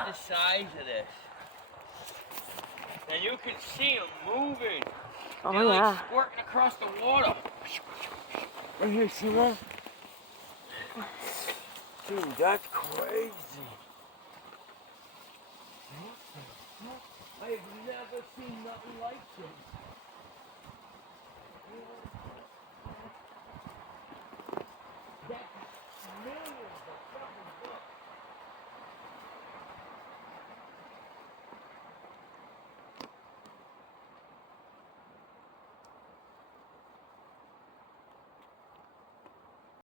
at the size of this. And you can see them moving. Oh, They're yeah. like squirting across the water. Right here, see that? Dude, that's crazy. I have never seen nothing like this.